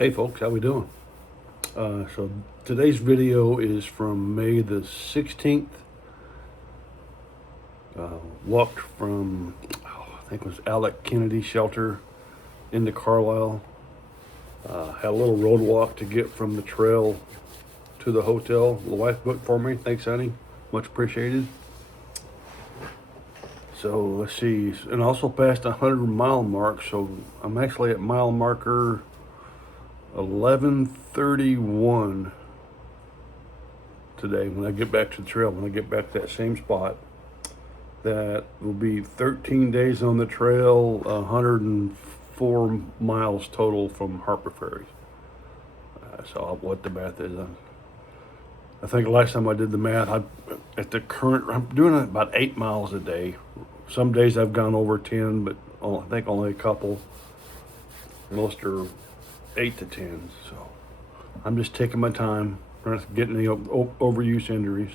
Hey folks, how we doing? So today's video is from May the 16th. Walked from, I think it was Alec Kennedy Shelter into Carlisle. Had a little road walk to get from the trail to the hotel. The wife booked for me. Thanks, honey. Much appreciated. So let's see, and also passed a 100-mile mark. So I'm actually at mile marker 1131 today when I get back to the trail, when I get back to that same spot. That will be 13 days on the trail, 104 miles total from Harper Ferry. So what the math is, I think last time I did the math, I'm doing about 8 miles a day. Some days I've gone over 10, but I think only a couple. Most are 8 to 10. So I'm just taking my time, trying to get any overuse injuries.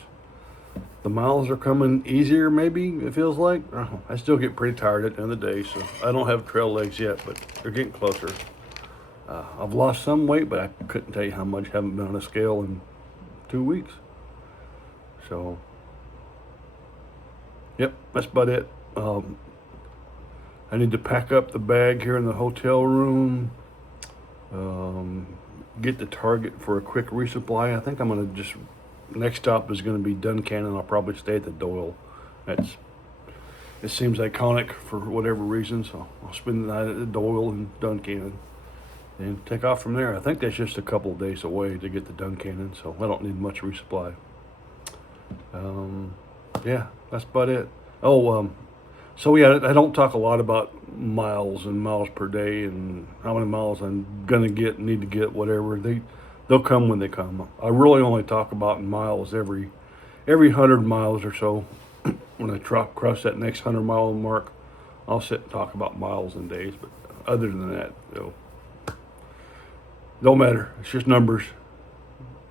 The miles are coming easier, maybe, it feels like. I still get pretty tired at the end of the day, so I don't have trail legs yet, but they're getting closer. I've lost some weight, but I couldn't tell you how much. I haven't been on a scale in 2 weeks. So, yep, that's about it. I need to pack up the bag here in the hotel room. Get to Target for a quick resupply. I think I'm going to just, next stop is going to be Duncannon. I'll probably stay at the Doyle. It seems iconic for whatever reason, so I'll spend the night at the Doyle and Duncannon and take off from there. I think that's just a couple of days away to get to Duncannon, so I don't need much resupply. Yeah, that's about it. So yeah, I don't talk a lot about miles and miles per day and how many miles I'm gonna get, need to get, whatever. They'll come when they come. I really only talk about miles every 100 miles or so. When I cross that next 100-mile mark, I'll sit and talk about miles and days. But other than that, don't matter. It's just numbers.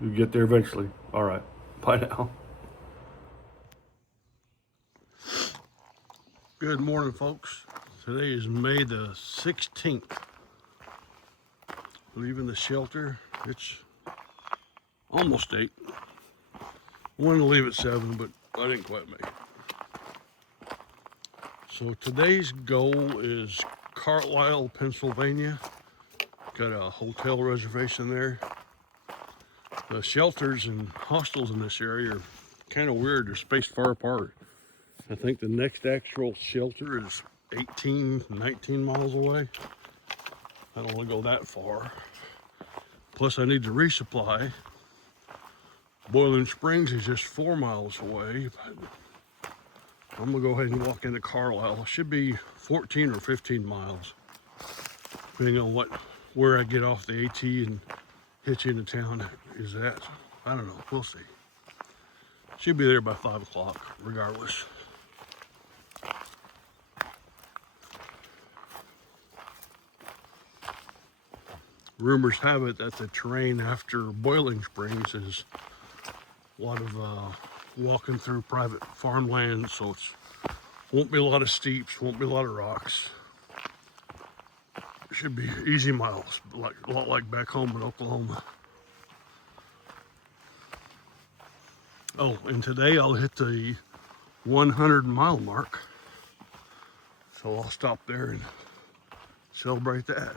You get there eventually. All right. Bye now. Good morning, folks. Today is May the 16th. Leaving the shelter. It's almost 8. I wanted to leave at 7, but I didn't quite make it. So today's goal is Carlisle, Pennsylvania. Got a hotel reservation there. The shelters and hostels in this area are kind of weird. They're spaced far apart. I think the next actual shelter is 18, 19 miles away. I don't want to go that far. Plus I need to resupply. Boiling Springs is just 4 miles away, but I'm gonna go ahead and walk into Carlisle. It should be 14 or 15 miles, depending on where I get off the AT and hitch into town is at. I don't know, we'll see. Should be there by 5 o'clock, regardless. Rumors have it that the terrain after Boiling Springs is a lot of walking through private farmland, so it won't be a lot of steeps, won't be a lot of rocks. It should be easy miles, a lot like back home in Oklahoma. Oh, and today I'll hit the 100-mile mark, so I'll stop there and celebrate that.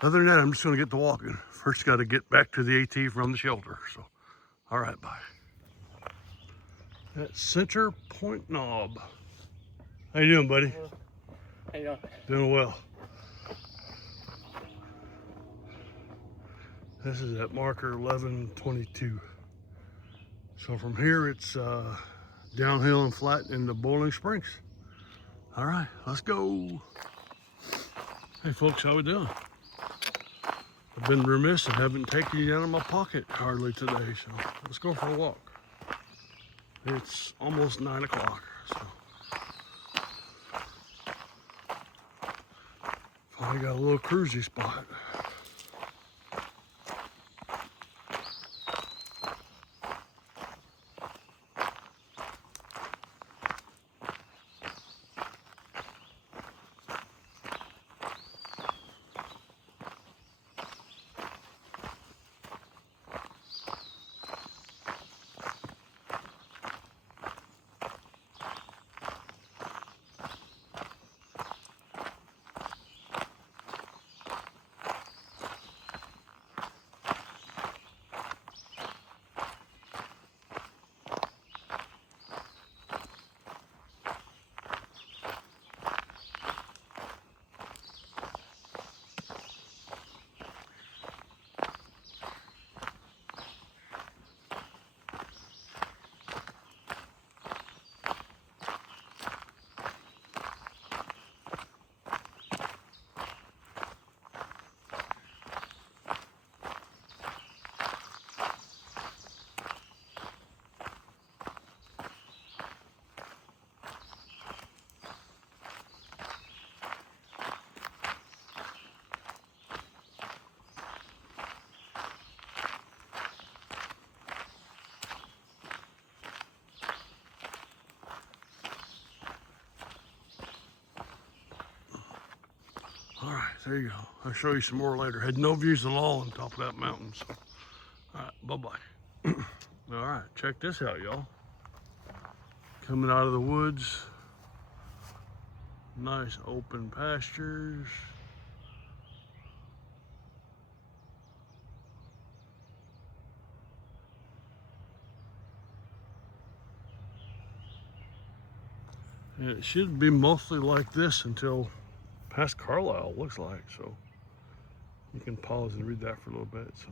Other than that, I'm just gonna get to walking. First, got to get back to the AT from the shelter. So, all right, bye. That's Center Point Knob. How you doing, buddy? How you doing? Doing well. This is at marker 1122. So from here, it's downhill and flat into Boiling Springs. All right, let's go. Hey, folks, how we doing? I've been remiss and haven't taken you out of my pocket hardly today, so let's go for a walk. It's almost 9 o'clock, so finally got a little cruisy spot. there you go. I'll show you some more later. Had no views at all on top of that mountain. So, all right, bye-bye. All right, check this out, y'all. Coming out of the woods. Nice open pastures. And it should be mostly like this until past Carlisle, looks like. So you can pause and read that for a little bit. So,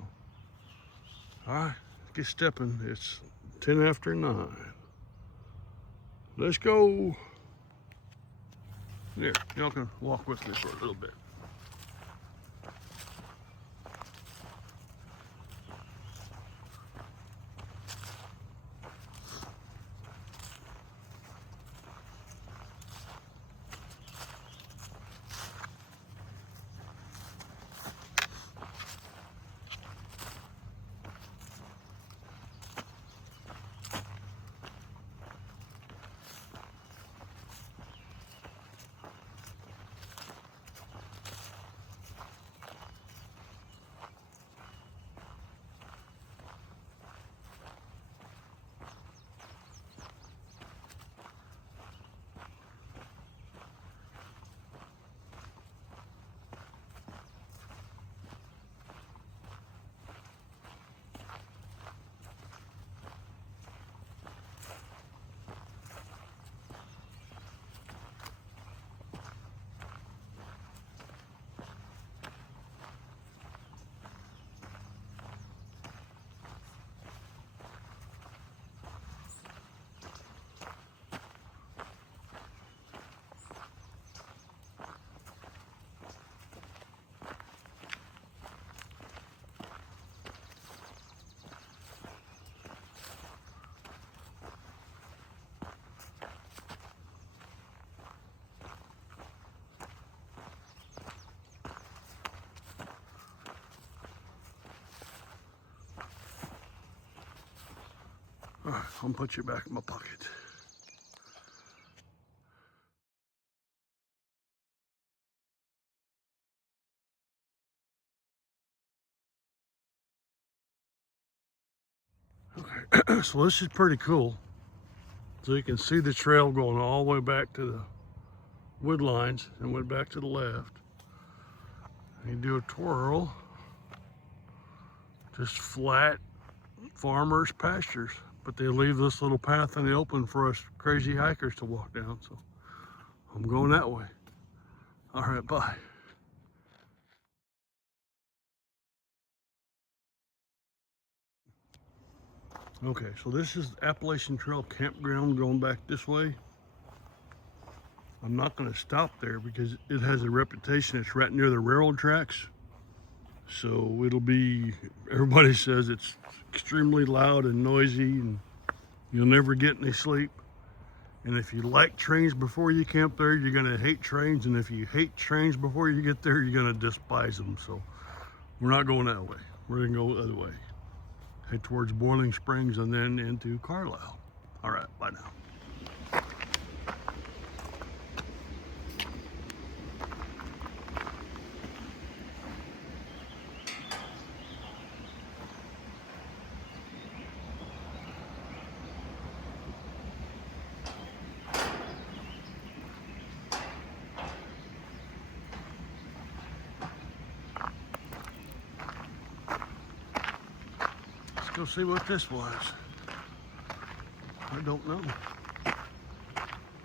all right, get stepping. It's 10 after 9. Let's go. There, y'all can walk with me for a little bit. All right, I'm gonna put you back in my pocket. Okay, so this is pretty cool. So you can see the trail going all the way back to the wood lines and went back to the left. And you do a twirl, just flat farmers' pastures, but they leave this little path in the open for us crazy hikers to walk down. So I'm going that way. All right, bye. Okay, so this is Appalachian Trail campground going back this way. I'm not going to stop there because it has a reputation. It's right near the railroad tracks. So it'll be, everybody says it's extremely loud and noisy and you'll never get any sleep. And if you like trains before you camp there, you're going to hate trains. And if you hate trains before you get there, you're going to despise them. So we're not going that way. We're going to go the other way. Head towards Boiling Springs and then into Carlisle. All right, bye now. Go see what this was. I don't know.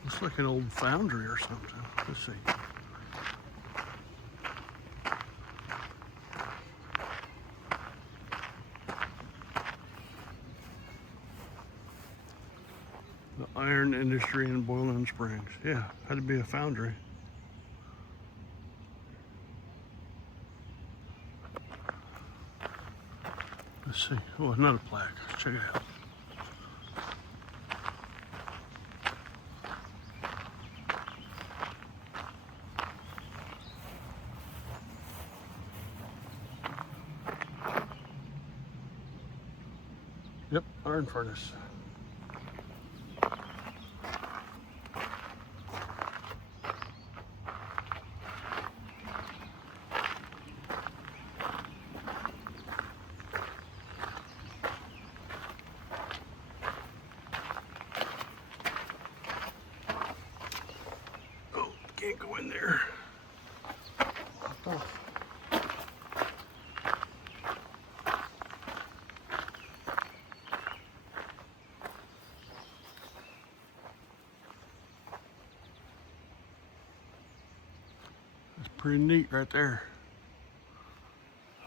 Looks like an old foundry or something. Let's see. The iron industry in Boiling Springs. Yeah, had to be a foundry. Let's see. Oh, another plaque. Check it out. Yep, iron furnace. pretty neat right there.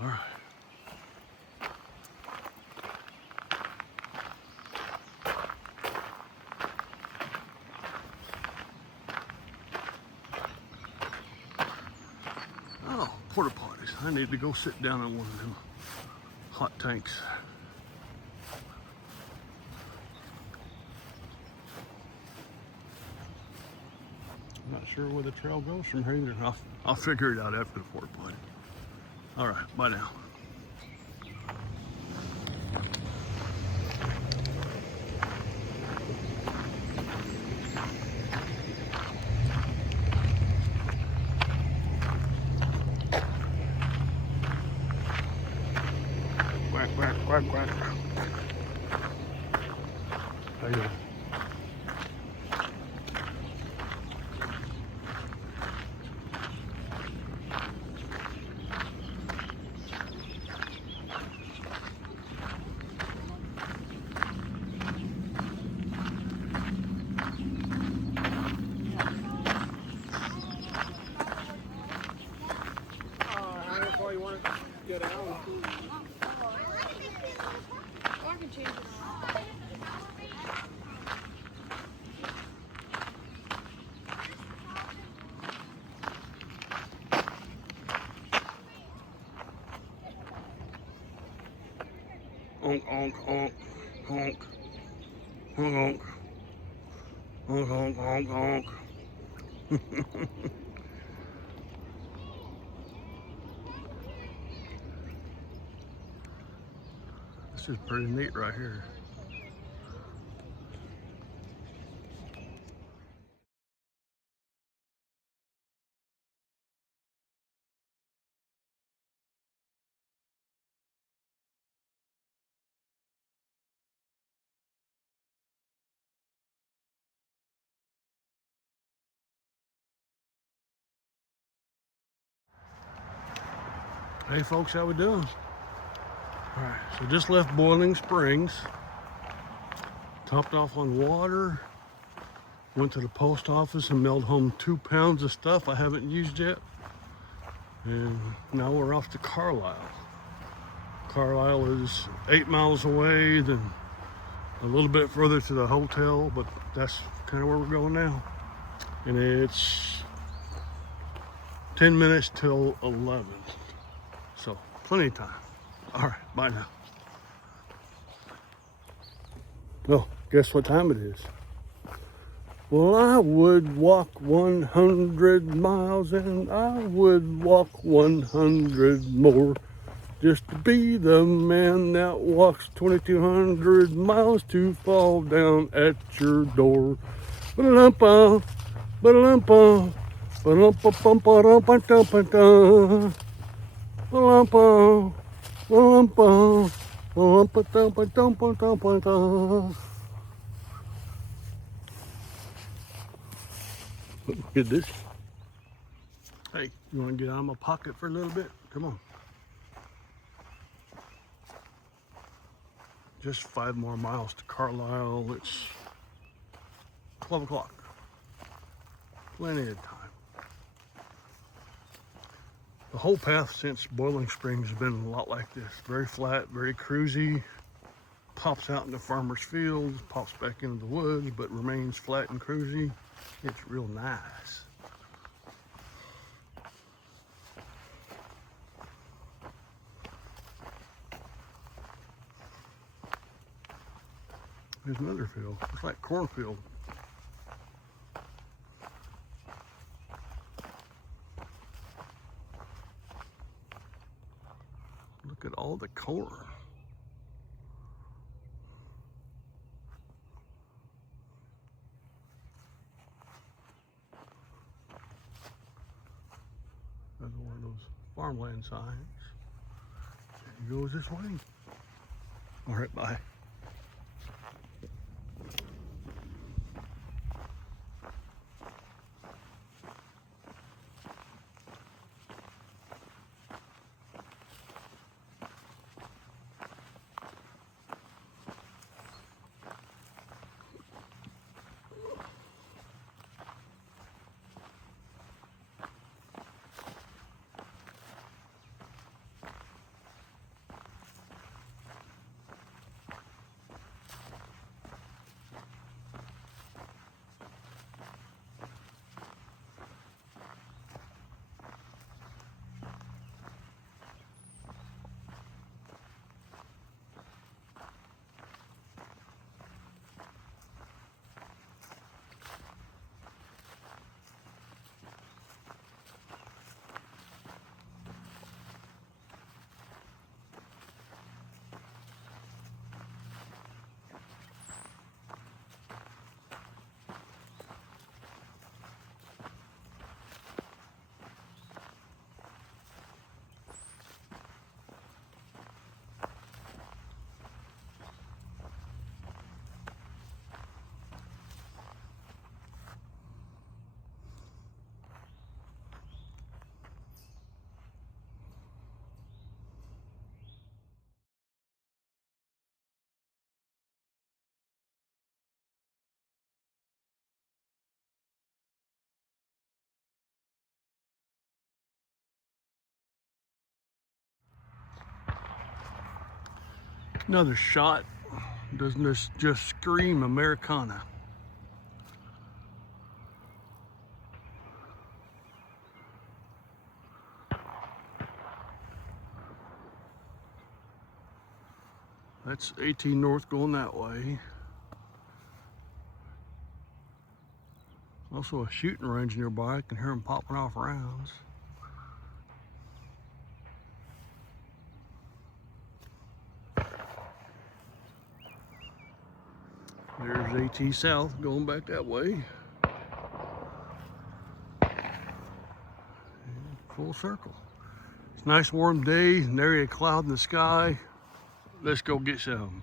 All right. Oh, porta potties. I need to go sit down in one of them hot tanks. I'm not sure where the trail goes from here either. I'll figure it out after the porta potty. All right, bye now. Quack, quack, quack, quack. How you doing? How far you want to get out? I can change it around. Honk, honk, honk, honk, honk, honk, honk, honk, honk. This is pretty neat right here. Hey folks, how we doing? All right, so just left Boiling Springs, topped off on water, went to the post office and mailed home 2 pounds of stuff I haven't used yet. And now we're off to Carlisle. Carlisle is 8 miles away, then a little bit further to the hotel, but that's kind of where we're going now. And it's 10 minutes till 11. So plenty of time. All right, bye now. Well, guess what time it is? Well, I would walk 100 miles and I would walk 100 more just to be the man that walks 2,200 miles to fall down at your door. Ba-da-dum-bum, ba-da-dum-bum, ba-da-dum-bum, ba-da-dum-bum, ba-da-dum-bum, ba-da-dum-bum, ba-da-dum-bum. Look at this. Hey, you want to get out of my pocket for a little bit? Come on. Just 5 more miles to Carlisle. It's 12 o'clock. Plenty of time. The whole path since Boiling Springs has been a lot like this. Very flat, very cruisy. Pops out into farmers' fields, pops back into the woods, but remains flat and cruisy. It's real nice. There's another field. It's like cornfield. Look at all the corn. That's one of those farmland signs. It goes this way. All right, bye. Another shot. Doesn't this just scream Americana? That's 18 North going that way. Also a shooting range nearby. I can hear them popping off rounds. There's AT South going back that way. And full circle. It's a nice warm day, an area of cloud in the sky. Let's go get some.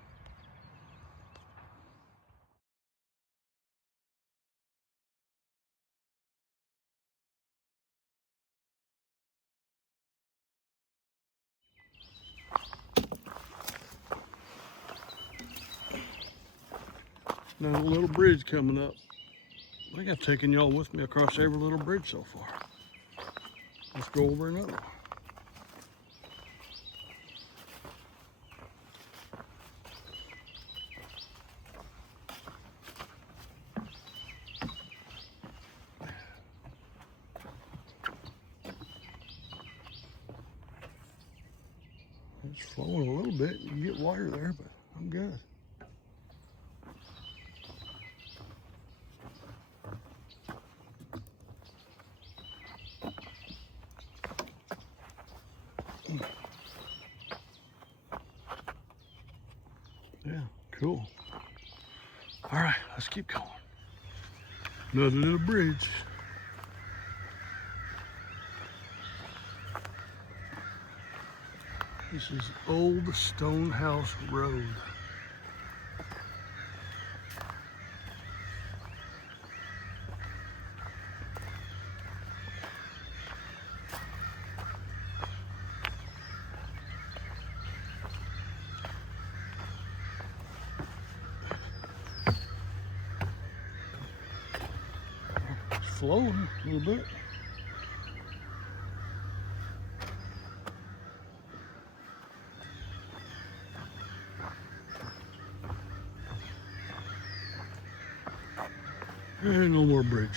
Now a little bridge coming up. I think I've taken y'all with me across every little bridge so far. Let's go over another one. It's flowing a little bit. You can get water there, but I'm good. Yeah, cool. All right, let's keep going. Another little bridge. This is Old Stonehouse Road. It's flowing a little bit. And no more bridge.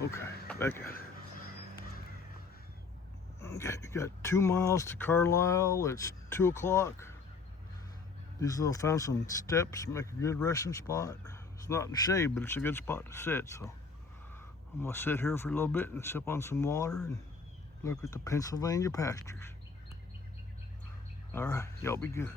Okay, back at it. Okay, got 2 miles to Carlisle. It's 2 o'clock. These little found some steps, make a good resting spot. It's not in the shade, but it's a good spot to sit. So I'm gonna sit here for a little bit and sip on some water and look at the Pennsylvania pastures. All right, y'all be good.